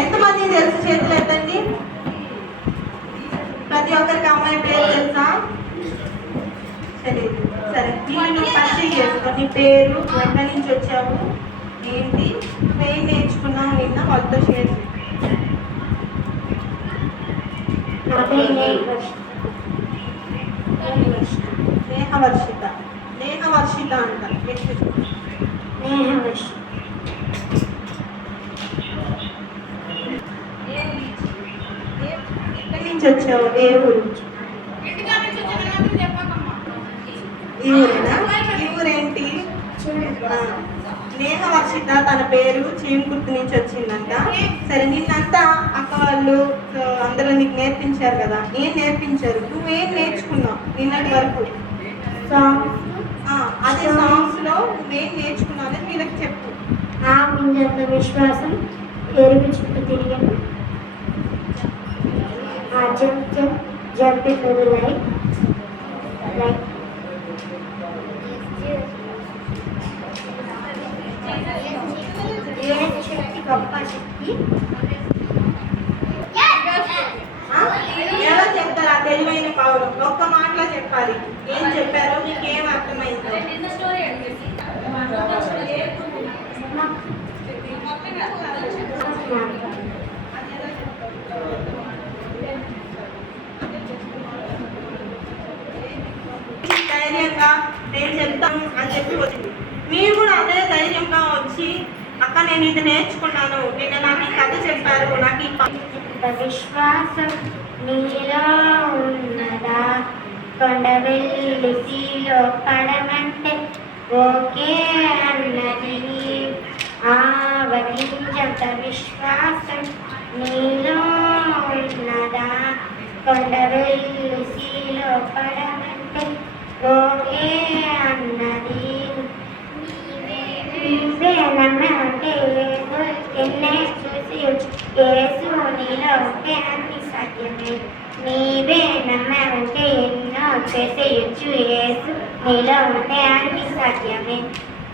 ఎంతమంది తెలుసు? చేతులు ఎత్తండి. ప్రతి ఒక్కరికి అమ్మాయి పేరు తెలుసా? తెలియదు. సరే, నువ్వు పరిచయం చేసుకో. నీ పేరు, ఎక్కడి నుంచి వచ్చావు, ఏంటి, ఏం నేర్చుకున్నావు నిన్న వాళ్ళతో షేర్ చేయి. నేహవర్షిత. నేహవర్షిత అంట. ఎక్కడి నుంచి వచ్చావు? ఏ ఊరు? ఈ ఊరేనా? ఈ ఊరేంటి? నేహవర్షిత తన పేరు చీమకుర్తి నుంచి వచ్చిందంట. సరే, నిన్నంతా అక్క వాళ్ళు అందరూ నీకు నేర్పించారు కదా, ఏం నేర్పించారు? నువ్వేం నేర్చుకున్నావు నిన్నటి వరకు? అదే సాంగ్స్ లో నువ్వేం నేర్చుకున్నావు అనేది వీళ్ళకి చెప్పు. విశ్వాసం, ఎరుగు చుట్టూ తిరిగాను, జంప్ లైక్ శక్తి, గొప్ప శక్తి. ఎలా చెప్తారు ఆ తెలివైన పౌరులు? ఒక్క మాటలో చెప్పాలి. ఏం చెప్పారో నీకేం అర్థమైందో? ధైర్యంగా నేను చెప్తాను అని చెప్పి వచ్చింది. మీరు కూడా అదే ధైర్యంగా వచ్చి, అక్క నేను ఇది నేర్చుకున్నాను, నిన్న నాకు ఈ కథ చెప్పారు, నాకు ఈ విశ్వాసం నీలో ఉన్నదా? కొండవెల్లిలో పడమంటే ఓకే అన్నది. ఆవరించంత విశ్వాసం నీలో ఉన్నదా? కొండవెల్లిలో పడమంటే ఓకే అన్నది. నమ్మంటే ఎన్నే చూసి యేసు నీలో ఉంటే అన్ని సాధ్యమే. నీవే నమ్మంటే ఎన్నో చేసేయచ్చు, యేసు నీలో ఉంటే అన్ని సాధ్యమే.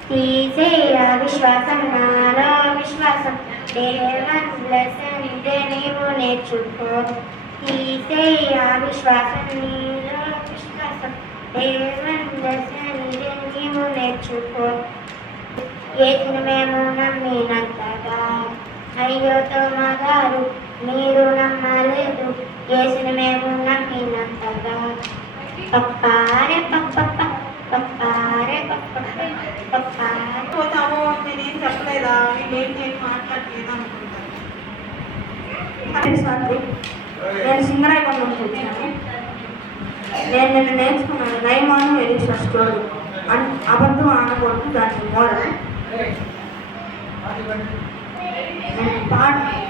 తీసేయ విశ్వాసం, నాలో విశ్వాసం, దేవన్ బ్లెస్సింగ్ ఇదే నీవు నేర్చుకో. తీసేయ విశ్వాసం, నీలో విశ్వాసం, దేవన్ బ్లెస్సింగ్ ఇదే నీవు నేర్చుకో. యేసుని మేము నమ్మినంతగా అయ్యోతో మగారు మీరు నమ్మలేదు. యేసుని మేము నమ్మినంతగా పప్పారే పప్ప పప్పారే పప్పారే పోతామో నేనేం చెప్పలేదా, నేనేం మాట్లాడలేదు అనుకుంటాను. నేను సింగరాయకొండ నుంచి వచ్చాను. నేను నిన్న నేర్చుకున్నాను నయమాను ఎడిషన్ స్టోరీ. అబద్ధం ఆడకూడదు, దానికి మోడల్.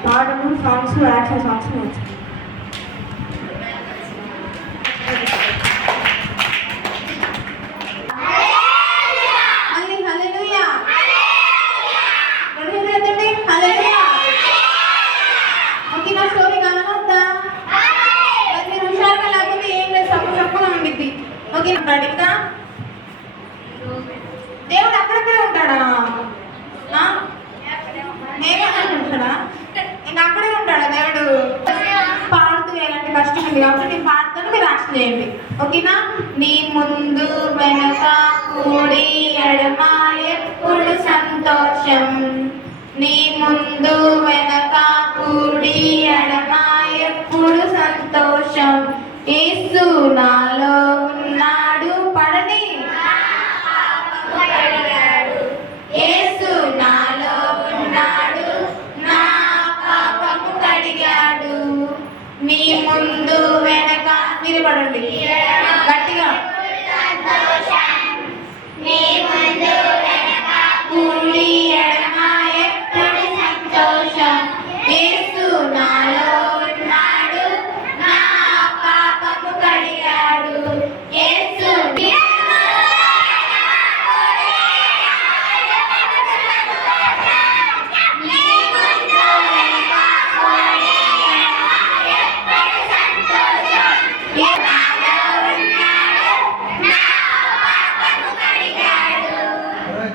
పాటలు, సాంగ్స్, యాక్షన్ సాంగ్స్ నేర్చుకున్నాను. ఇంకా దేవుడు అక్కడక్కడే ఉంటాడా? ఉంటాడా? ఇంకా అక్కడే ఉంటాడా దేవుడు? పాడుతూ ఎలాంటి కష్టం ఉంది కాబట్టి నేను పాడుతాను, మీరు యాక్షన్ చేయండి. ఓకేనా? నీ ముందు వెనక కూడి ఎడమ ఎప్పుడు సంతోషం. నీ ముందు వెనక కూడి ఎడమ ఎప్పుడు సంతోషం. యేసు నాలో ఉన్నాడు, పడని. యేసు నాలో ఉన్నాడు, నా పాపము కడిగాడు. నీ ముందు వెనక, మీరు పడండి గట్టిగా. నీ ముందు వెనక కూడి ఎడమ ఎప్పుడు సంతోషం. యేసు నాలో ఉన్నాడు, నా పాపము కడిగాడు. యేసు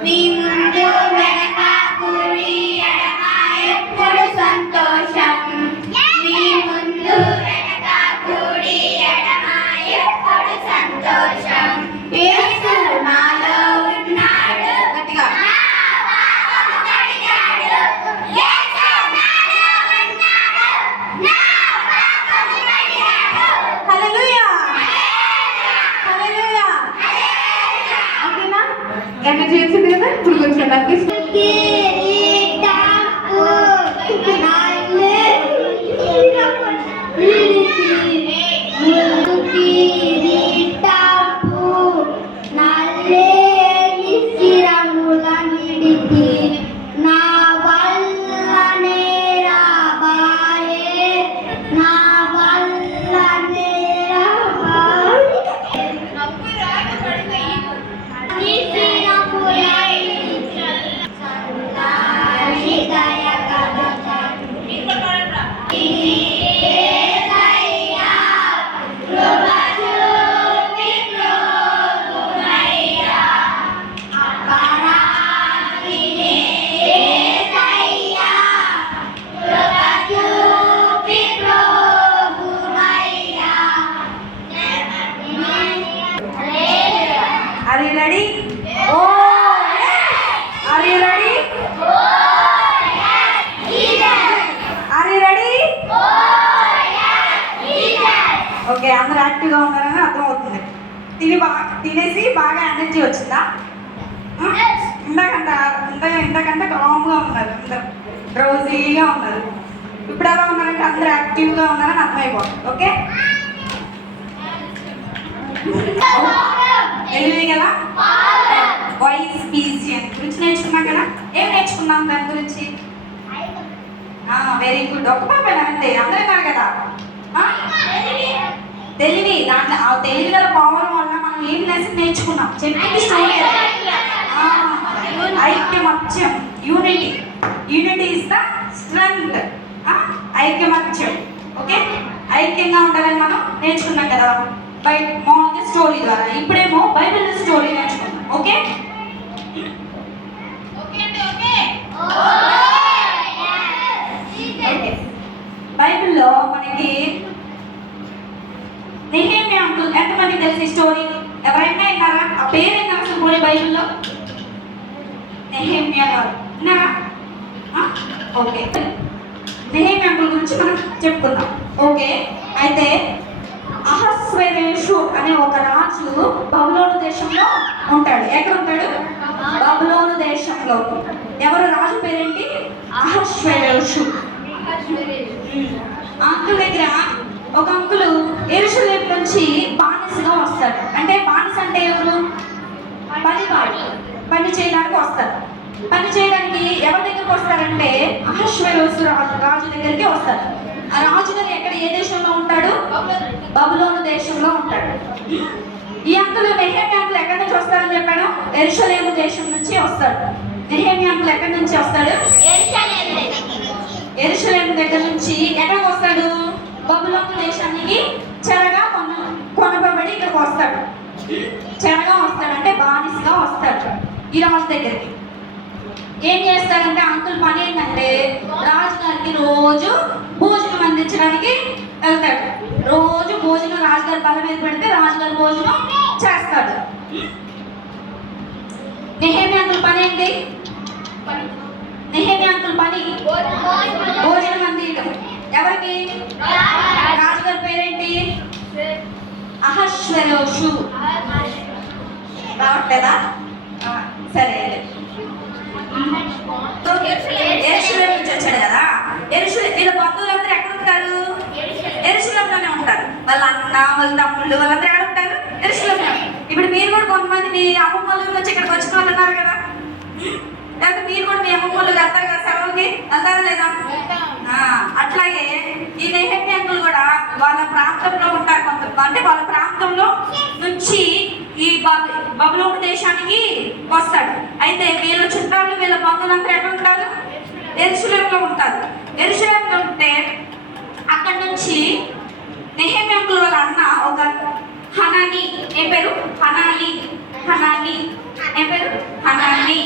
నీ ముందు వెనక కూడి ఎడమ ఎప్పుడు యాక్టివ్గా ఉన్నారని అర్థమవుతుంది. తినేసి బాగా ఎనర్జీ వచ్చిందా? ఇంతకంటే కామ్గా ఉన్నారు, అందరు డ్రౌజీగా ఉన్నారు. ఇప్పుడు ఎలా ఉన్నారంటే అందరూ యాక్టివ్గా ఉన్నారని అర్థమైపోతుంది. ఓకే, తెలివి కదా, వాయిస్ పీజియన్ గురించి నేర్చుకున్నాం కదా. ఏం నేర్చుకున్నాం దాని గురించి? Very good. ఒక పాపేనా అంతే, అందరూ ఉన్నారు కదా. తెలివి, దాంట్లో ఆ తెలివి గల పవర్ వల్ల మనం ఏం లెసన్ నేర్చుకున్నాం? చెప్పింది స్టోరీ. ఐక్యమత్యం, unity. Unity is the strength. ఐక్యమత్యం. ఓకే, ఐక్యంగా ఉండాలని మనం నేర్చుకున్నాం కదా మామూలుగా స్టోరీ ద్వారా. ఇప్పుడేమో బైబిల్ స్టోరీ నేర్చుకున్నాం. ఓకే, బైబిల్లో మనకి నెహెమ్యా అంకుల్ ఎంతమంది తెలిసి స్టోరీ? ఎవరైనా విన్నారా? ఆ పేరు విన్నారా అసలు కూడా బైబిల్లో? నెహెమ్యా గారు విన్నారా? ఓకే, నెహెమ్యా అంకుల్ గురించి మనం చెప్పుకుందాం. ఓకే, అయితే అహస్వేరోషు అనే ఒక రాజు బబులోను దేశంలో ఉంటాడు. ఎక్కడ ఉంటాడు? బబులోను దేశంలో. ఎవరు రాజు పేరేంటి? అహస్వేరోషు. అంకుల్ దగ్గర ఒక అంకులు యెరూషలేము నుంచి బానిసగా వస్తాడు. అంటే బానిస అంటే ఎవరు? పనివాడు. పని చేయడానికి వస్తారు. పని చేయడానికి ఎవరి దగ్గరికి వస్తారంటే అహస్వేరోషు రాజు దగ్గరికి వస్తారు. ఆ రాజు గారు ఎక్కడ, ఏ దేశంలో ఉంటాడు? బబులోను దేశంలో ఉంటాడు. ఈ అంకులు నెహెమ్యా అంకులు ఎక్కడి నుంచి వస్తారని చెప్పాను? యెరూషలేము దేశం నుంచి వస్తాడు. నెహెమ్యా అంకులు ఎక్కడి నుంచి వస్తాడు? యెరూషలేము దగ్గర నుంచి ఎక్కడికి వస్తాడు? బబులోను దేశానికి చెరగా కొనబడి ఇక్కడికి వస్తాడు. చెరగా వస్తాడు అంటే బానిసగా వస్తాడు ఈ రాజు దగ్గరికి. ఏం చేస్తాడంటే అంకుల్ పని ఏంటంటే రాజుగారికి రోజు భోజనం అందించడానికి వెళ్తాడు. రోజు భోజనం రాజుగారి బల్ల మీద పెడితే రాజుగారి భోజనం చేస్తాడు. నెహెమ్యా అంకుల్ పని ఏంటి? నెహెమ్యా అంకుల్ పని భోజనం అందించడం. ఎవరికి? రాజుగారి పేరేంటి? అహస్వేరోషు. రావట్లేదా? సరే, యెరూషలేము నుంచి వచ్చాడు కదా. వీళ్ళ బంధువులందరూ ఎక్కడ ఉంటారు? యెరూషలేములోనే ఉంటారు. వాళ్ళ అన్న, వాళ్ళ తమ్ముళ్ళు, వాళ్ళందరూ ఎక్కడ ఉంటారు? యెరూషలేములో. ఇప్పుడు మీరు కూడా కొంతమంది మీ అమ్మమ్మ వాళ్ళ నుంచి ఇక్కడికి వచ్చిన వాళ్ళు ఉన్నారు కదా. లేకపోతే మీరు కూడా మీ అమ్మమ్మ వాళ్ళు వెళ్తారు కదా సెలవుకి, వెళ్తారా లేదా? అట్లాగే ఈ నెహెమ్యా అంకుల్ కూడా వాళ్ళ ప్రాంతంలో ఉంటారు. అంటే వాళ్ళ ప్రాంతంలో నుంచి ఈ బబులోను దేశానికి వస్తాడు. అయితే వీళ్ళ చుట్టాలు, వీళ్ళ బంధువులంతా ఎక్కడ ఉంటారు? యెరూషలేములో ఉంటారు. యెరూషలేములో ఉంటే అక్కడి నుంచి నెహెమ్యా అంకుల్ వాళ్ళ అన్న ఒక హనాని, ఏం పేరు? హనాని. ఏం పేరు? హనాని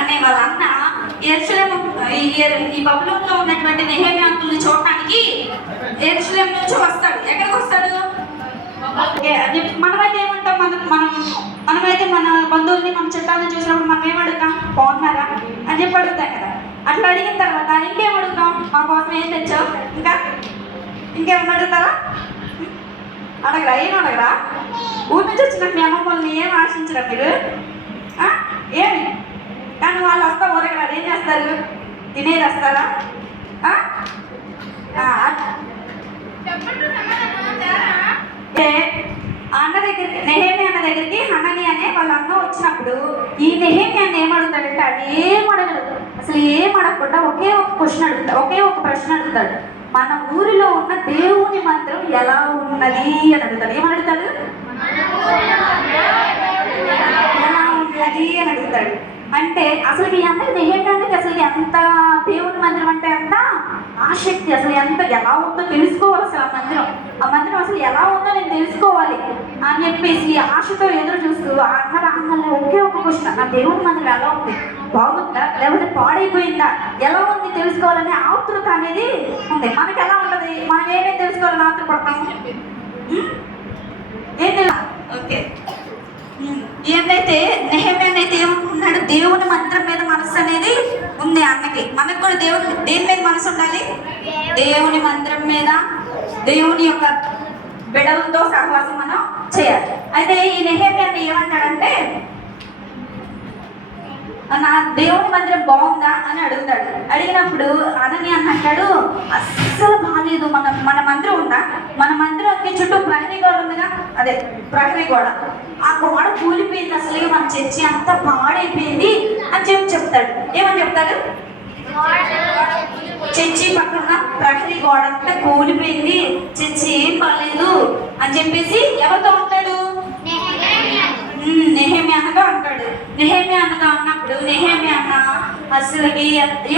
అనే వాళ్ళ అన్న యెరూషలేము ఈ బబులోనులో ఉన్నటువంటి నెహెమ్యా అంకుల్ని చూడటానికి యెరూషలేము నుంచి వస్తాడు. ఎక్కడికి వస్తాడు? మనమైతే ఏమంటాం? మనమైతే మన బంధువుల్ని, మన చుట్టాలని చూసినప్పుడు మనం ఏమడుగుతాం? బాగున్నారా అని చెప్పి అడుగుతాం కదా. అట్లా అడిగిన తర్వాత ఇంకేం అడుగుతాం? మా కోసం ఏం తెచ్చావు? ఇంకేమన్నా అడుగుతారా? అడగరా? ఏం అడగరా? ఊరి నుంచి వచ్చిన మీ అమ్మ వాళ్ళని ఏం ఆశించరా మీరు? ఏమి? కానీ వాళ్ళు వస్తా ఊరగరారు. ఏం చేస్తారు? తినేది వస్తారా? అన్న దగ్గరికి, నెహెమ్యా అన్న దగ్గరికి హనని అనే వాళ్ళ అన్న వచ్చినప్పుడు ఈ నెహెమ్యా అన్న ఏమడుగుతాడంటే అది ఏం అడగదు. అసలు ఏం అడగకుండా ఒకే ఒక ప్రశ్న అడుగుతాడు. మన ఊరిలో ఉన్న దేవుని మందిరం ఎలా ఉన్నది అని అడుగుతాడు. ఏమని అడుగుతాడు? ఎలా ఉన్నది అని అడుగుతాడు. అంటే అసలు మీ అందరికి నెహెమ్యాకి అసలు ఎంత దేవుని మందిరం అంటే అంత ఆసక్తి. అసలు ఎలా ఉందో తెలుసుకోవాలి. అసలు ఆ మందిరం అసలు ఎలా ఉందో నేను తెలుసుకోవాలి అని చెప్పేసి ఆశతో ఎదురు చూస్తూ ఆ అన్న రాగానే ఒకే ఒక క్వశ్చన్, నా దేవుని మందిరం ఎలా ఉంది? బాగుందా లేకపోతే పాడైపోయిందా? ఎలా ఉంది తెలుసుకోవాలనే ఆతృత అనేది ఉంది. మనకి ఎలా ఉంటుంది? మనం ఏమేమి తెలుసుకోవాలని ఆతృపడతాం? ఏం ఓకే, ఏంటైతే నెహెమ్యానైతే ఏమనుకున్నాడు? దేవుని మందిరం మీద మనసు అనేది ఉంది అన్నకి. మనకు కూడా దేని మీద మనసు ఉండాలి? దేవుని మందిరం మీద, దేవుని యొక్క బిడలతో సహవాసం మనం చేయాలి. అయితే ఈ నెహెమ్యా ఏమంటాడంటే, నా దేవుని మందిరం బాగుందా అని అడుగుతాడు. అడిగినప్పుడు అననీయ అంటాడు, అస్సలు బాగాలేదు. మన మందిరం ఉందా? మన మందిరంకి చుట్టూ ప్రహరీ గోడ ఉందిగా, అదే ప్రహరీ గోడ, ఆ గోడ కూలిపోయింది, అసలు మన చర్చి అంతా పాడైపోయింది అని చెప్తాడు. ఏమని చెప్తాడు? చర్చి పక్కన ప్రహరీ గోడ అంతా కూలిపోయింది, చర్చి ఏం బాగాలేదు అని చెప్పేసి ఎవరితో ఉంటాడు? నెహెమ్యా అనగా అంటాడు. నెహెమ్యా అనగా అన్నప్పుడు నెహెమ్యా అన్న అసలుకి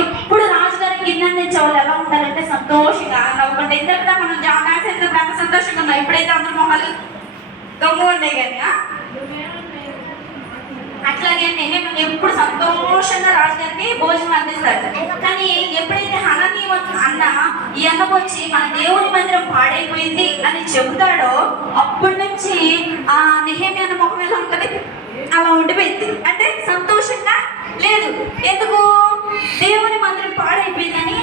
ఎప్పుడు రాజుగారికి గిన్నె తెచ్చే వాళ్ళు ఎలా ఉంటారంటే సంతోషంగా నవ్వుకుంటే. ఇంతకుదా మనం డాన్స్ ఎంత సంతోషంగా ఉన్నాం, ఇప్పుడైతే అందరు మొహాలు గమ్ము ఉన్నాయి కానీ అట్లాగే నెహెమ్యా ఎప్పుడు సంతోషంగా రాజుగారికి భోజనం అందిస్తాడు. కానీ ఎప్పుడైతే హననీయ అన్న ఈ అన్నకు వచ్చి మన దేవుని మందిరం పాడైపోయింది అని చెబుతాడో అప్పటి నుంచి ఆ నెహెమ్యా అన్న ముఖం ఎలా ఉంటుంది? అలా ఉండిపోయింది. అంటే సంతోషంగా లేదు. ఎందుకు? దేవుని మందిరం పాడైపోయిందని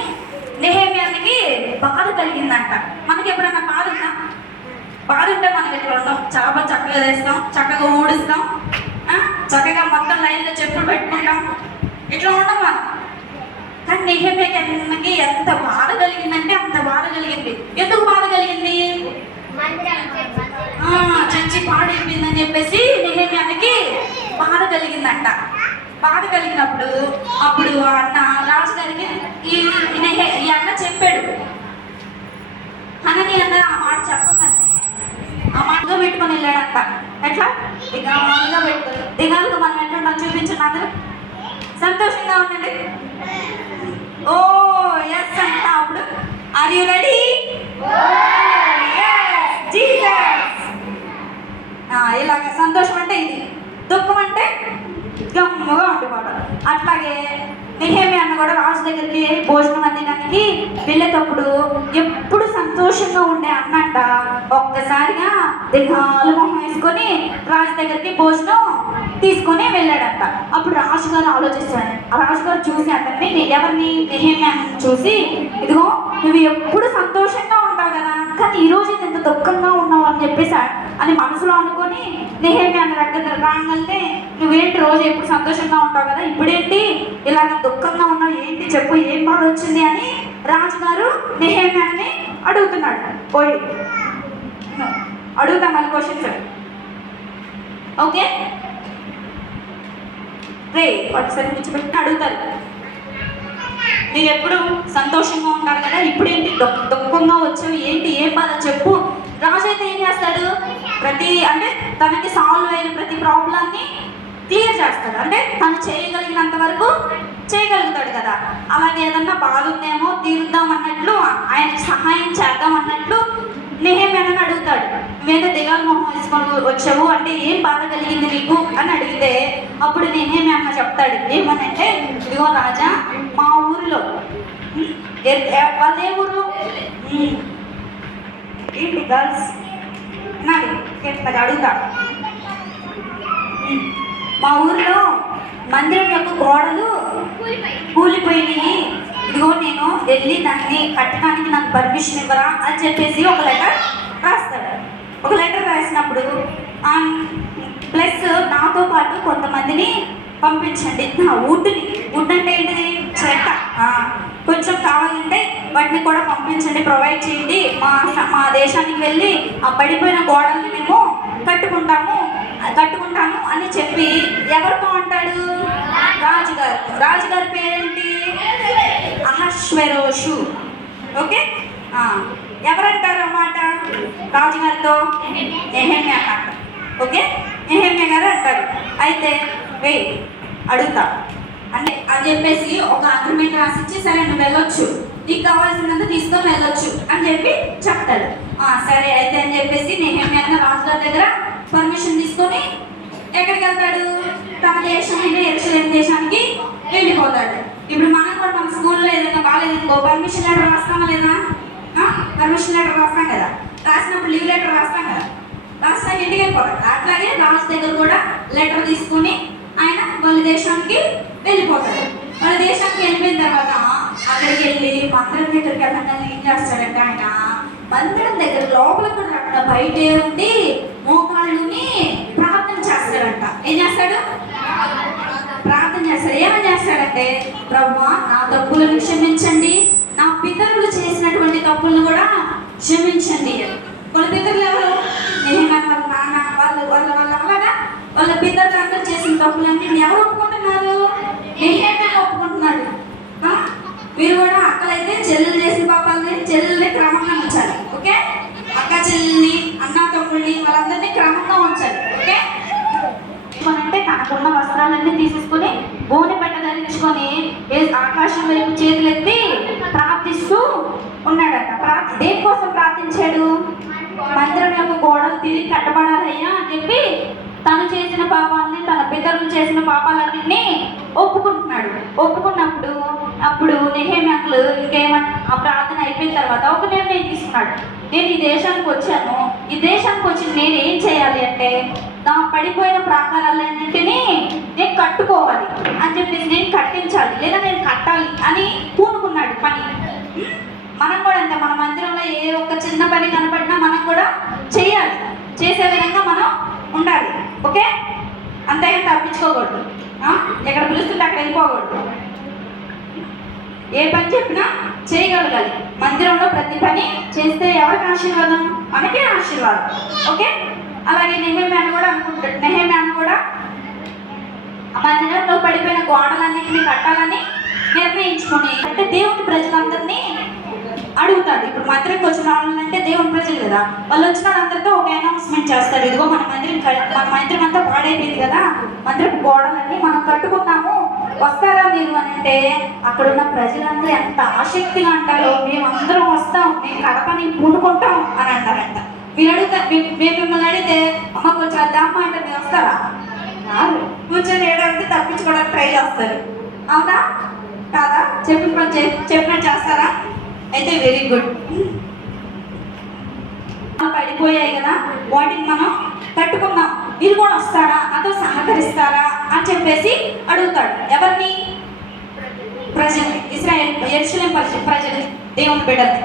నెహెమ్యాకి బాధ కలిగిందంట. మనకి ఎప్పుడన్నా బాధ ఉందా? బాధ ఉంటే మనం ఇట్లా ఉన్నాం, చాలా చక్కగా చేస్తాం, చక్కగా ఊడిస్తాం, చక్కగా మొత్తం లైన్లో చెప్పులు పెట్టుకుంటాం, ఇట్లా ఉన్నాం మనం. కానీ నెహెమ్యాకి ఎంత బాధ కలిగిందంటే అంత బాధ కలిగింది. ఎందుకు బాధ కలిగింది? చర్చి పాడైపోయిందని చెప్పేసి నెహెమ్యాకి బాధ కలిగిందంట. బాధ కలిగినప్పుడు అప్పుడు అన్న రాజుగారికి ఈ అన్న చెప్పాడు. హననీ అన్న ఆ మాట చెప్పకండి, ఆ మాటగా పెట్టుకొని వెళ్ళాడంట. ఎట్లా? దిగాలుగా పెట్టుకొని, దిగాలుగా మనం ఎట్లుంటాం చూపించండి అందరూ. సంతోషంగా ఉండండి. ఓ ఎస్ అంట. అప్పుడు ఆర్ యు రెడీ? ఇలాగ సంతోషం అంటే ఇది, దుఃఖం అంటే గమ్ముగా ఉండిపోవడం. అట్లాగే నెహెమ్యా అన్న కూడా రాజు దగ్గరికి భోజనం అందించడానికి వెళ్ళేటప్పుడు ఎప్పుడు సంతోషంగా ఉండే అన్నంట ఒక్కసారిగా దిగాలు మొహం వేసుకొని రాజు దగ్గరికి భోజనం తీసుకొని వెళ్ళాడంట. అప్పుడు రాజుగారు ఆలోచిస్తాడు. ఆ రాజుగారు చూసి అతన్ని, ఎవరిని? నెహెమ్యా చూసి, ఇదిగో నువ్వు ఎప్పుడు సంతోషంగా ఉంటావు కదా, కానీ ఈరోజు ఎంత దుఃఖంగా ఉన్నావు అని చెప్పేసి అని మనసులో అనుకొని నెహెమ్యా అన్న దగ్గర రాగలితే, నువ్వేంటి రోజు ఎప్పుడు సంతోషంగా ఉంటావు కదా, ఇప్పుడేంటి ఇలాగ దుఃఖంగా ఉన్నావు, ఏంటి చెప్పు, ఏం బాధ వచ్చింది అని రాజుగారు నెహెమ్యాని అడుగుతున్నాడు. పోయి అడుగుతాం మళ్ళీ క్వశ్చన్స్. ఓకే రే ఒకసారి కూర్చోబెట్టి అడుగుతారు, మీరు ఎప్పుడు సంతోషంగా ఉంటారు కదా, ఇప్పుడేంటి దుఃఖంగా వచ్చావు, ఏంటి ఏం బాధ చెప్పు. రాజు అయితే ఏం చేస్తాడు? అంటే తనకి సాల్వ్ అయిన ప్రతి ప్రాబ్లాన్ని క్లియర్ చేస్తాడు. అంటే తను చేయగలిగినంత వరకు చేయగలుగుతాడు కదా. అలాగే ఏదన్నా బాధ ఉందేమో తీరుద్దాం అన్నట్లు, ఆయనకి సహాయం చేద్దాం అన్నట్లు నెహెమ్యాని అడుగుతాడు. నువ్వేదో దిగాలు మొహం వేసుకొని వచ్చావు అంటే ఏం బాధ కలిగింది నీకు అని అడిగితే అప్పుడు నెహెమ్యా అన్న చెప్తాడు. ఏమనంటే, ఇదిగో రాజా, మా ఊరిలో వాళ్ళే ఊరు ఏంటి గర్ల్స్ నాది అడుగుతా. మా ఊరిలో మందిరం యొక్క గోడలు కూలిపోయినాయి, ఇదిగో నేను వెళ్ళి దాన్ని కట్టడానికి నాకు పర్మిషన్ ఇవ్వరా అని చెప్పేసి ఒక లెటర్ రాస్తాడు. ఒక లెటర్ రాసినప్పుడు ప్లస్ నాతో పాటు కొంతమందిని పంపించండి. వుడ్ అంటే ఏంటిది? చెక్క. కొంచెం కావాలంటే వాటిని కూడా పంపించండి, ప్రొవైడ్ చేయండి. మా దేశానికి వెళ్ళి ఆ పడిపోయిన గోడల్ని మేము కట్టుకుంటాము అని చెప్పి ఎవరితో అంటాడు? రాజుగారు. రాజుగారి పేరేంటి? అహష్వేరోషు. ఓకే, ఎవరంటారు అన్నమాట రాజుగారితో? నెహెమ్యా అన్నమాట. ఓకే, నెహెమ్యా గారు అంటారు. అయితే అడుగుతా అంటే అని చెప్పేసి ఒక అగ్రిమెంట్ రాసిచ్చి, సరే నువ్వు వెళ్ళొచ్చు, నీకు కావాల్సినంత తీసుకొని వెళ్ళొచ్చు అని చెప్పి చెప్తాడు. సరే అయితే అని చెప్పేసి నెహెమ్యా రాజుగారి దగ్గర పర్మిషన్ తీసుకొని ఎక్కడికి వెళ్తాడు? తమ దేశమైన యెరూషలేము దేశానికి వెళ్ళిపోతాడు. ఇప్పుడు మనం కూడా మన స్కూల్లో ఏదైనా బాగాలేదనుకో పర్మిషన్ లెటర్ రాస్తామా లేదా? పర్మిషన్ లెటర్ రాస్తాం కదా, రాసినప్పుడు లీవ్ లెటర్ రాస్తాం కదా, రాస్తాక ఇంటికి వెళ్ళిపోతాడు. అట్లాగే రాజు దగ్గర కూడా లెటర్ తీసుకుని ఆయన వాళ్ళ దేశానికి వెళ్ళిపోతాడు. వాళ్ళ దేశానికి వెళ్ళిపోయిన తర్వాత అక్కడికి వెళ్ళి మందిరం దగ్గరికి వెళ్ళగానే ఏం చేస్తాడంటే ఆయన మందిరం దగ్గర లోపల కూడా రాకుండా బయటే ఉండి మోకాళ్ళుని ప్రార్థన చేస్తాడంట. ఏం చేస్తాడు? ప్రార్థన చేస్తాడు. ఏమని చేస్తాడంటే, ప్రభువా నా తప్పులను క్షమించండి, నా పితరులు చేసినటువంటి తప్పులను కూడా క్షమించండి. వాళ్ళ పితరులు ఎవరు? నెహెమ్యా వాళ్ళ నాన్న, వాళ్ళ పితరులు అందరూ చేసిన తప్పులన్నీ ఎవరు ఒప్పుకుంటున్నారు? నెహెమ్యా ఒప్పుకుంటున్నాడు. మీరు కూడా అక్కలైతే చెల్లెలు చేసిన పాపాలని చెల్లెల్ని క్రమంగా ఉంచాలి. ఓకే, అక్క చెల్లెల్ని, అన్న తమ్ముళ్ళని వాళ్ళందరినీ క్రమంగా ఉంచాలి. ఓకే, అంటే తనకున్న వస్త్రాలన్నీ తీసేసుకొని బోని బట్ట ధరించుకొని ఆకాశం వైపు చేతులెత్తి ప్రార్థిస్తూ ఉన్నాడట. దేనికోసం ప్రార్థించాడు? మందిరం యొక్క గోడలు తిరిగి కట్టబడాలయ్యా అని చెప్పి తను చేసిన పాపాలని, తన పితరులు చేసిన పాపాలన్నింటినీ ఒప్పుకుంటున్నాడు. అప్పుడు నెహెమ్యాకు ఆ ప్రార్థన అయిపోయిన తర్వాత ఒక నిర్ణయం తీసుకున్నాడు. నేను ఈ దేశానికి వచ్చాను, ఈ దేశానికి వచ్చి నేను ఏం చేయాలి అంటే, నా పడిపోయిన ప్రాకారాలన్నింటినీ నేను కట్టుకోవాలి అని చెప్పేసి, నేను కట్టించాలి లేదా నేను కట్టాలి అని పూనుకున్నాడు పని. మనం కూడా అంతే, మన మందిరంలో ఏ ఒక్క చిన్న పని కనపడినా మనం కూడా చేయాలి, చేసే విధంగా మనం ఉండాలి. ఓకే, అంతేగాని తప్పించుకోకూడదు. ఎక్కడ పిలుస్తుంటే అక్కడ వెళ్ళిపోకూడదు. ఏ పని చెప్పినా చేయగలగాలి. మందిరంలో ప్రతి పని చేస్తే ఎవరికి ఆశీర్వాదం? మనకే ఆశీర్వాదం. ఓకే, అలాగే నెహెమ్యాను కూడా అనుకుంటాడు. నెహెమ్యాను కూడా మందిరంలో పడిపోయిన గోడలన్నింటినీ కట్టాలని నిర్ణయించుకొని, అంటే దేవుని ప్రజలందరినీ అడుగుతాడు. ఇప్పుడు మందిరంకి వచ్చిన వాళ్ళంటే దేవుని ప్రజలు కదా, వాళ్ళు వచ్చిన వాళ్ళందరితో ఒక అనౌన్స్మెంట్ చేస్తాడు. ఇదిగో మన మందిరం అంతా పాడైపోయింది కదా, మందిరం గోడలన్నీ మనం కట్టుకున్నాము, వస్తారా మీరు అని అంటే, అక్కడున్న ప్రజలందరూ ఎంత ఆసక్తిగా అంటారో, మేమందరం వస్తాం, మేము కడపని పూనుకుంటాం అని అంటారంట. మీరు అడుగుతారు, మేము మిమ్మల్ని అడిగితే అమ్మ కొంచెం అద్దమ్మ అంటే మీరు వస్తారా? కూర్చొని ఏడంటే తప్పించుకోవడానికి ట్రై చేస్తారు. అవునా కాదా? చెప్పినట్టు చేస్తారా? అయితే వెరీ గుడ్. పడిపోయాయి కదా, వాటిని మనం కట్టుకున్నాం, మీరు కూడా వస్తారా, నాతో సహకరిస్తారా అని చెప్పేసి అడుగుతాడు. ఎవరిని? ప్రజల్ని, యెరూషలేము ప్రజల్ని, దేవుని బిడ్డల్ని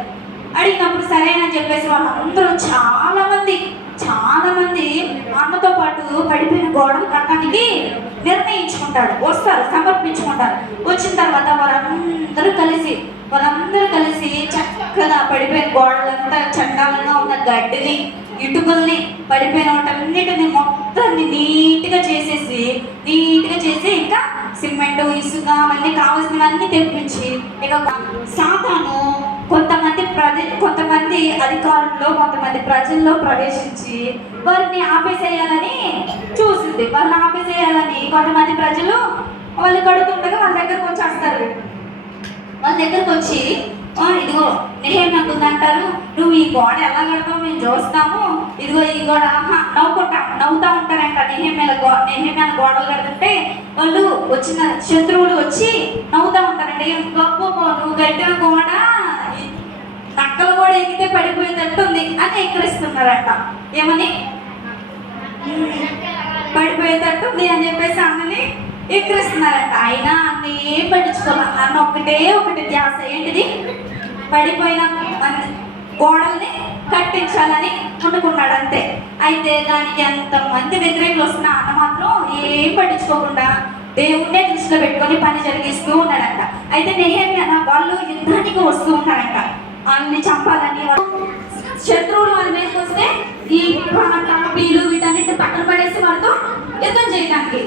అడిగినప్పుడు సరేనని చెప్పేసి వాళ్ళందరూ చాలా మంది అన్నతో పాటు పడిపోయిన గోడలు కట్టడానికి నిర్ణయించుకుంటాడు. వస్తారు, సమర్పించుకుంటారు. వచ్చిన తర్వాత వాళ్ళందరూ కలిసి చక్కగా పడిపోయిన గోడలంతా, చండాలంగా ఉన్న గడ్డిని, ఇటుకల్ని, పడిపోయిన వాటన్నిటిని మొత్తాన్ని నీట్గా చేసి ఇంకా సిమెంట్, ఇసుక అవన్నీ కావాల్సినవన్నీ తెప్పించి, ఇక సాతాను కొంతమంది అధికారుల్లో, కొంతమంది ప్రజల్లో ప్రవేశించి వారిని ఆపేసేయాలని చూసింది. వాళ్ళని ఆపేసేయాలని కొంతమంది ప్రజలు వాళ్ళు కడుతుండగా వాళ్ళ దగ్గరకు వచ్చేస్తారు. వాళ్ళ దగ్గరకు వచ్చి, ఇదిగో నెహెమ్యాకు అంటారు, నువ్వు ఈ గోడ ఎలా కడతావు మేము చూస్తాము, ఇదిగో ఈ గోడ నవ్వుతా ఉంటారంట. నెహెమ్యాను గోడలు కడుతుంటే వాళ్ళు వచ్చిన శత్రువులు వచ్చి నవ్వుతా ఉంటారంట. నువ్వు కట్టిన గోడ నక్కలు కూడా ఎక్కితే పడిపోయేటట్టుంది అని ఎక్కడిస్తున్నారంట. ఏమని? పడిపోయేటట్టుంది అని చెప్పేసి అన్నని ఎక్కడిస్తున్నారంట. అయినా అన్ని ఏం పట్టించుకోవాలి, అన్న ఒకటి ధ్యాస ఏంటిది? పడిపోయిన గోడల్ని కట్టించాలని అనుకున్నాడు అంతే. అయితే దానికి ఎంతమంది వ్యతిరేకులు వస్తున్నా అన్న మాత్రం ఏం పట్టించుకోకుండా దేవుణ్ణే దృష్టిలో పెట్టుకొని పని జరిగిస్తూ ఉన్నాడంట. అయితే నెహెమ్యా వాళ్ళు యుద్ధానికి వస్తూ ఉన్నారంట, వాళ్ళని చంపాలని. శత్రువులు వాళ్ళ మీదకి వస్తే ఈ టాపీలు వీటన్నిటి పక్కన పడేసి వాళ్ళతో యుద్ధం చేయడానికి,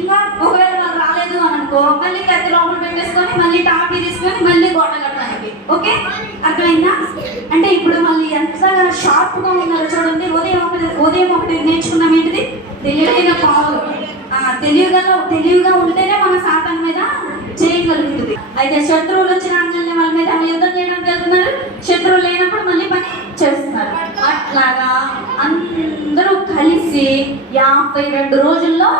ఇంకా ఒకవేళ వాళ్ళు రాలేదు అని అనుకో, మళ్ళీ కత్తి లోపల పెట్టేసుకొని మళ్ళీ టాపీ తీసుకొని మళ్ళీ గోడ కట్టడానికి. ఓకే, అర్థమైందా? అంటే ఇప్పుడు మళ్ళీ ఎంత షార్ప్గా ఉన్నారో చూడండి. ఉదయం ఒకటి నేర్చుకున్నాం, ఏంటిది? తెలియైన పావులు. తెలివిగా ఉంటేనే మన సాతాను మీద చేయగలుగుతుంది. అయితే శత్రువులు వచ్చిన అంగల్ని వాళ్ళ మీద యుద్ధం చేయడానికి వెళ్తున్నారు, శత్రువులు లేనప్పుడు మళ్ళీ పని చేస్తున్నారు. అట్లాగా అందరూ కలిసి 52 రోజుల్లో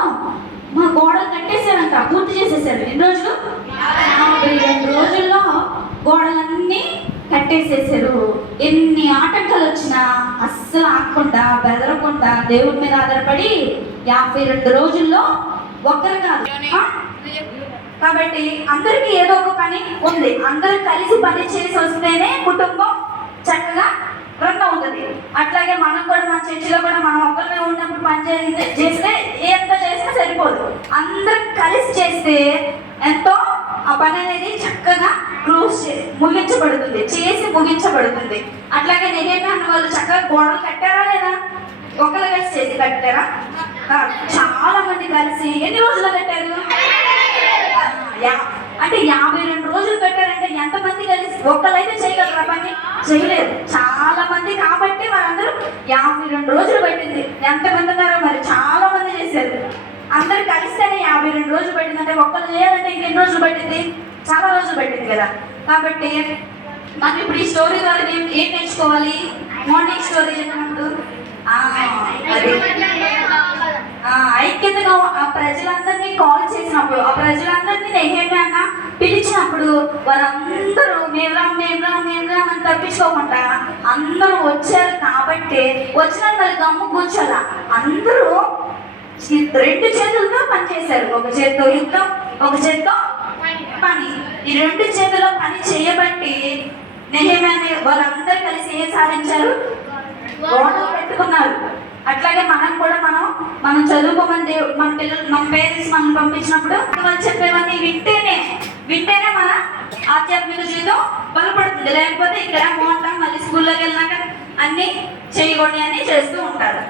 మా గోడలు కట్టేశారంట, పూర్తి చేసేసారు. ఎన్ని రోజులు? 52 రోజుల్లో గోడలన్నీ కట్టేసేసారు. ఎన్ని ఆటంకాలు వచ్చినా అస్సలు ఆగకుండా, బెదరకుండా దేవుడి మీద ఆధారపడి 52 రోజుల్లో ఒక్కరు కాదు. కాబట్టి అందరికీ ఏదో ఒక పని ఉంది. అందరూ కలిసి పని చేసి వస్తేనే కుటుంబం చక్కగా రన్ అవుతుంది. అట్లాగే మనం కూడా మన చర్చిలో కూడా మనం ఒక్కరిమే ఉన్నప్పుడు పని చేస్తే ఎంత చేసినా సరిపోదు. అందరం కలిసి చేస్తే ఎంతో ఆ పని అనేది చక్కగా ముగించబడుతుంది. అట్లాగే నెహెమ్యా అన్న వాళ్ళు చక్కగా గోడలు కట్టారా లేదా? ఒకరు కలిసి చేసి కట్టారా? చాలా మంది కలిసి ఎన్ని రోజులు కట్టారు? అంటే 52 రోజులు కట్టారంటే ఎంతమంది కలిసి ఒక్కరైతే చేయగలరా పని? చేయలేదు. చాలా మంది కాబట్టి వాళ్ళందరూ 52 రోజులు పట్టింది. ఎంతమంది ఉన్నారో మరి చాలా మంది చేశారు. అందరు కలిస్తేనే 52 రోజులు పట్టింది. అంటే ఒక్కరు చేయాలంటే ఇంకెన్ని రోజులు పట్టింది? చాలా రోజులు పట్టింది కదా. కాబట్టి మనం ఇప్పుడు ఈ స్టోరీ ద్వారా ఏం నేర్చుకోవాలి? మార్నింగ్ స్టోరీ చెప్పినప్పుడు ఐక్యతగా ఆ ప్రజలందరినీ కాల్ చేసినప్పుడు, ఆ ప్రజలందరినీ నెహెమ్యా అన్న పిలిచినప్పుడు వారందరూ మేము రామ్ అని తప్పించుకోకుండా అందరూ వచ్చారు. కాబట్టి వచ్చిన వాళ్ళు గమ్ము కూర్చోాల, అందరూ 2 చేతులతో పనిచేశారు. ఒక చేతితో యుద్ధం, ఒక చేతితో పని. ఈ 2 చేతుల్లో పని చేయబట్టి నెహెమ్యా వాళ్ళందరూ కలిసి ఏం సాధించారు? గోడలు పెట్టుకున్నారు. అట్లాగే మనం కూడా మనం చదువుకోమని మన పిల్లలు, మన పేరెంట్స్ మనం పంపించినప్పుడు వాళ్ళు చెప్పేవన్నీ వింటేనే మన ఆధ్యాత్మిక జీవితం బలపడుతుంది. లేకపోతే ఇక్కడ బాగుంటాం, మళ్ళీ స్కూల్లోకి వెళ్ళినాక అన్ని చేయకూడని అన్ని చేస్తూ ఉంటారు.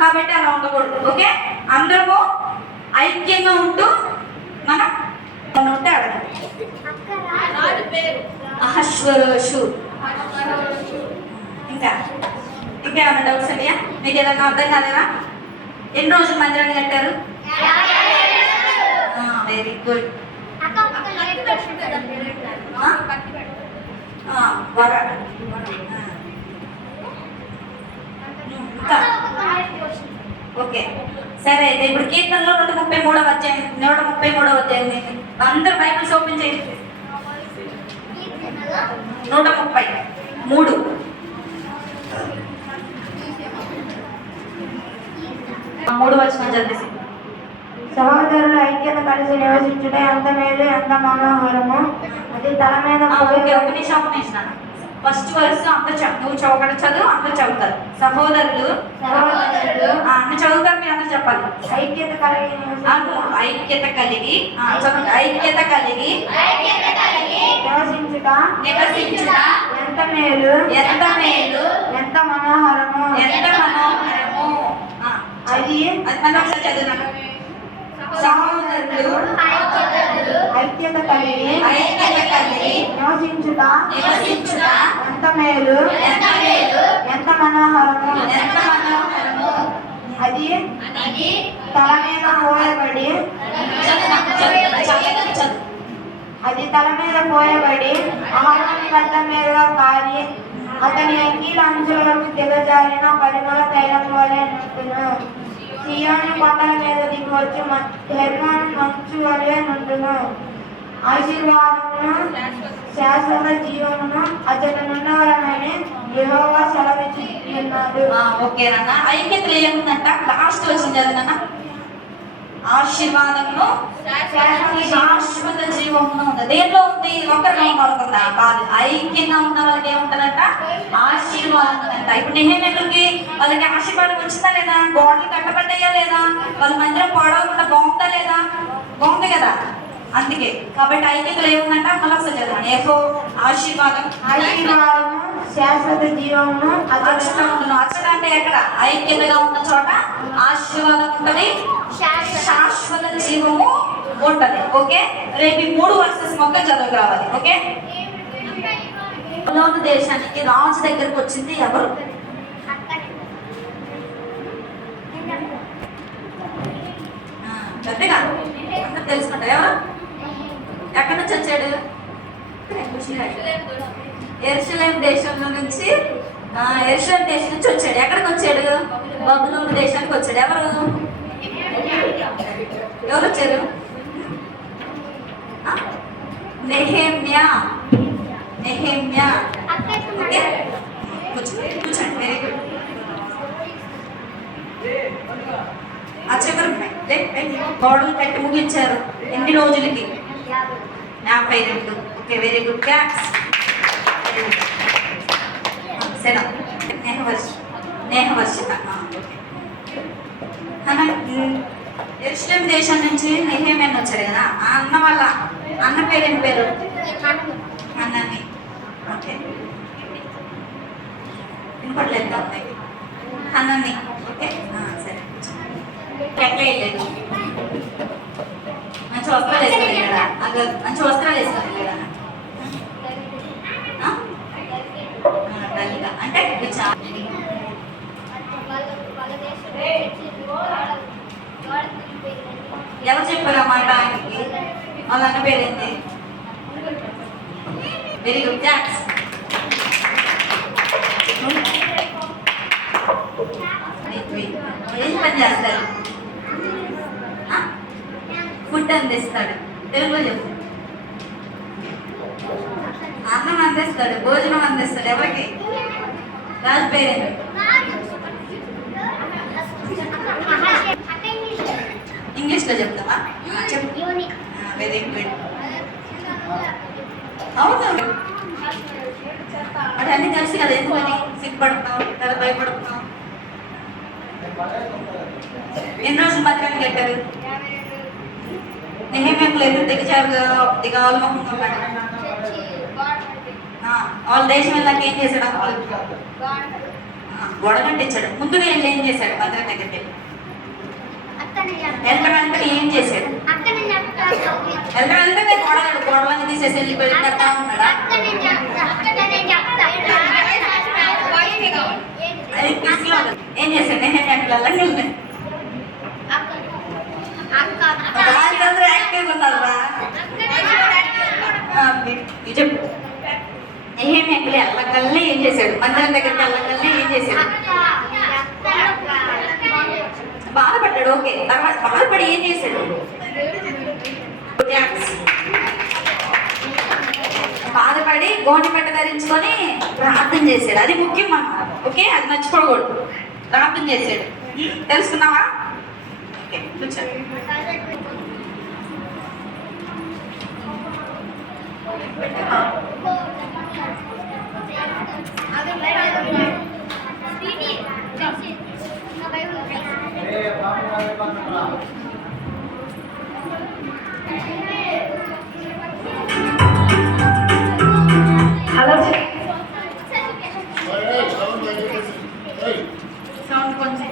కాబట్టి అలా ఉండకూడదు. ఓకే, అందరము ఐక్యంగా ఉంటూ మనం ఉంటే అడగండి. అహశ్వరోషు. ఇంకా ఏమైనా డౌట్స్ ఉన్నాయా? మీకు ఏదైనా అర్థం కాలేదా? ఎన్ని రోజులు మందిరాన్ని కట్టారు? Very good. ఓకే, సరే. అయితే ఇప్పుడు కీర్తనలో 133వ అధ్యాయం అందరూ బైబిల్స్ ఓపెన్ చేయండి. 133 3 వచనం చదివేసి. సహోదరుల ఐక్యత కలిసి నివసించుట ఎంత మేలు, ఎంత మనోహరము. అది తల మీద ఒక నిమిషం ఫస్ట్ వర్స్ నువ్వు ఒకటి చదువు, అందరూ చదువుతారు. సహోదరులు అన్న చదువుతారు, మీరు అందరూ చెప్పాలి. ఐక్యత కలిగి నివసించుట ఎంత మేలు, ఎంత మనోహరము. అది చదువు. సహోదరులు ఐక్యత కలిగి నివసించుట ఎంత మేలు, ఎంత మనోహరము. అది తల మీద పోయబడి అహరోను గడ్డ మీదుగా కారి అతని అంగీల అంచుల వరకు దిగజారిన పరిమళ తైలం వలె నుండును. సియోను కొండల మీద దిగివచ్చు హెర్మోను మంచు వలె నుండును. ఆశీర్వాదమును శాశ్వత జీవమును అతడు నుండవలనని యెహోవా సెలవిచ్చుచున్నాడు. ఓకేనన్నా. ఐక్యతలో ఏముందంట? లాస్ట్ వచ్చింది కదన్నా. ఆశీర్వాదమును శాశ్వత జీవమును ఉంది. దేంట్లో ఉంది? ఒకరిలో ఉంటుందా? కాదు. ఐక్యంగా ఉన్న వాళ్ళకి ఏముంటుందంట? ఆశీర్వాదం అంట. ఇప్పుడు నెహెమ్యాకి వాళ్ళకి ఆశీర్వాదం వచ్చిందా లేదా? గోడలు కట్టబడ్డాయా లేదా? వాళ్ళ మందిరం పాడవకుండా బాగుందా లేదా? బాగుంది కదా. అందుకే కాబట్టి ఐక్యతలో ఏముందంట? మళ్ళీ చదవండి. ఆశీర్వాదం శాశ్వత జీవమును అచ్చట అంటే ఎక్కడ? ఐక్యతగా ఉన్న చోట ఆశీర్వాదం ఉంటుంది, శాశ్వత జీవము ఉంటది. ఓకే, రేపు 3 వర్సెస్ మొత్తం చదువు రావాలి. ఓకే, బబులోను దేశానికి రాజు దగ్గరకు వచ్చింది ఎవరు? గట్టిగా అందరూ తెలుసుకుంటారు. ఎవరు? ఎక్కడి నుంచి వచ్చాడు? యెరూషలేము దేశంలో నుంచి యెరూషలేము దేశం నుంచి వచ్చాడు. ఎక్కడికి వచ్చాడు? బబులోను దేశానికి వచ్చాడు. ఎవరు వచ్చారు? నెహెమ్యా. ఓకే, కూర్చోండి. Very good. గోడలు కట్టి ముగించారు. ఎన్ని రోజులకి? 52. Okay, very good. క్లాప్స్. దేశం నుంచి నెహేమియా వచ్చాడు కదా ఆ అన్న వాళ్ళ అన్న పేరు ఏం పేరు? అన్నని. ఓకే, వినపడలేదు అన్నని. ఓకే సరే, ఎట్లా వెళ్ళలేదు? మంచి వస్త్రాలు వేసుకొని వెళ్ళాడా? మంచి వస్త్రాలు వేసుకొని వెళ్ళాడా? తల్లిగా అంటే ఎవరు చెప్పారు అన్నమాట ఆయనకి? వాళ్ళ అన్న పేరేంటి? Very good, thanks. ఏం పని చేస్తారు? ఫుడ్ అందిస్తాడు. తెలుగులో చెప్పు. అన్నం అందిస్తాడు, భోజనం అందిస్తాడు. ఎవరికి? రాజు పేరేంటి? ఇంగ్లీష్లో చెప్తావా? చెప్పు. Very good. అవును, అది అన్నీ తెలుసు కదా. ఎందుకని సిగ్గుపడుతున్నావు లేదా భయపడుతున్నావు? ఎన్ని రోజులు మాత్రమే కట్టారు? నెహెమ్యాకు ఎదురు దిగాలు మొహం వాళ్ళ దేశం వెళ్ళాక ఏం చేశాడు? గొడవ కట్టించాడు. ముందుగా వెళ్ళి ఏం చేశాడు? భద్రం దగ్గరికి వెళ్ళాలంటే ఏం చేశాడు? వెళ్ళాలంటే నేను గొడవని తీసేసి వెళ్ళిపోయి కడతా ఉన్నాడా? ఏం చేశాడు? నెహెమ్యాకు యాక్టివ్గా ఉన్నారా? చెప్పు. నెహెమ్యాకు వెళ్ళకల్లా ఏం చేశాడు? మందిరం దగ్గరికి వెళ్ళకల్లా ఏం చేశాడు? బాధపడ్డాడు. ఓకే, తర్వాత బాధపడి ఏం చేశాడు? బాధపడి గోనె పట్ట ధరించుకొని ప్రార్థన చేశాడు. అది ముఖ్యం మనం. ఓకే, అది మర్చిపోకూడదు. ప్రార్థన చేశాడు. తెలుసుకున్నావా? ఓకే, కూర్చోండి. హలో, సౌండ్ కొంచెం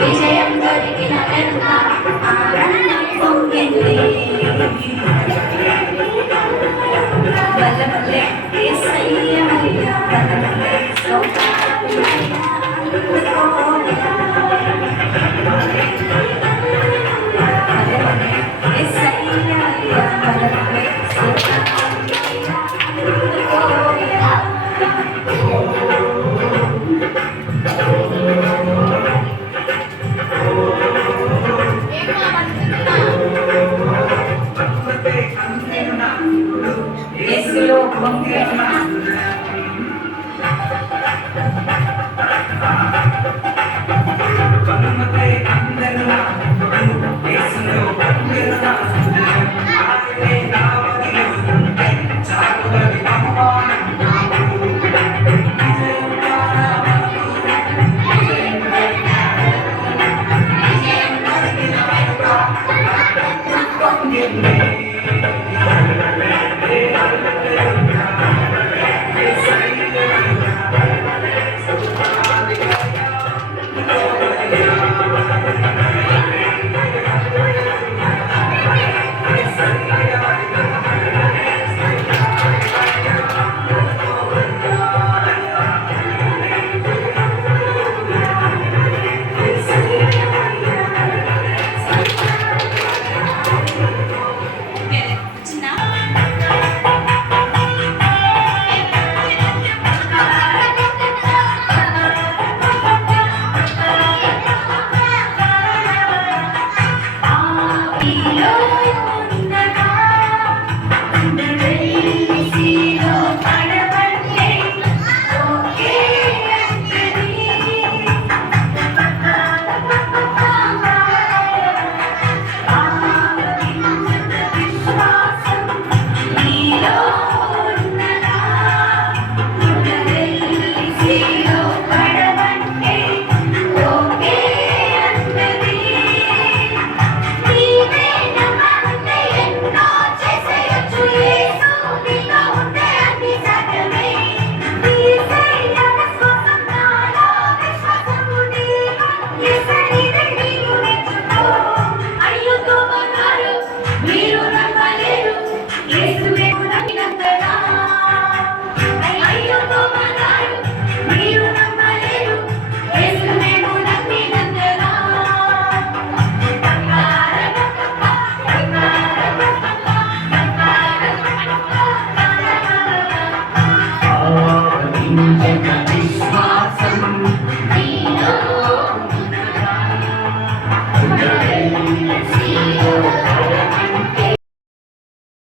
విజయం దొరికిన వెనుక ఆనందం పొంగింది. బలబలే యేసయ్య బలబలే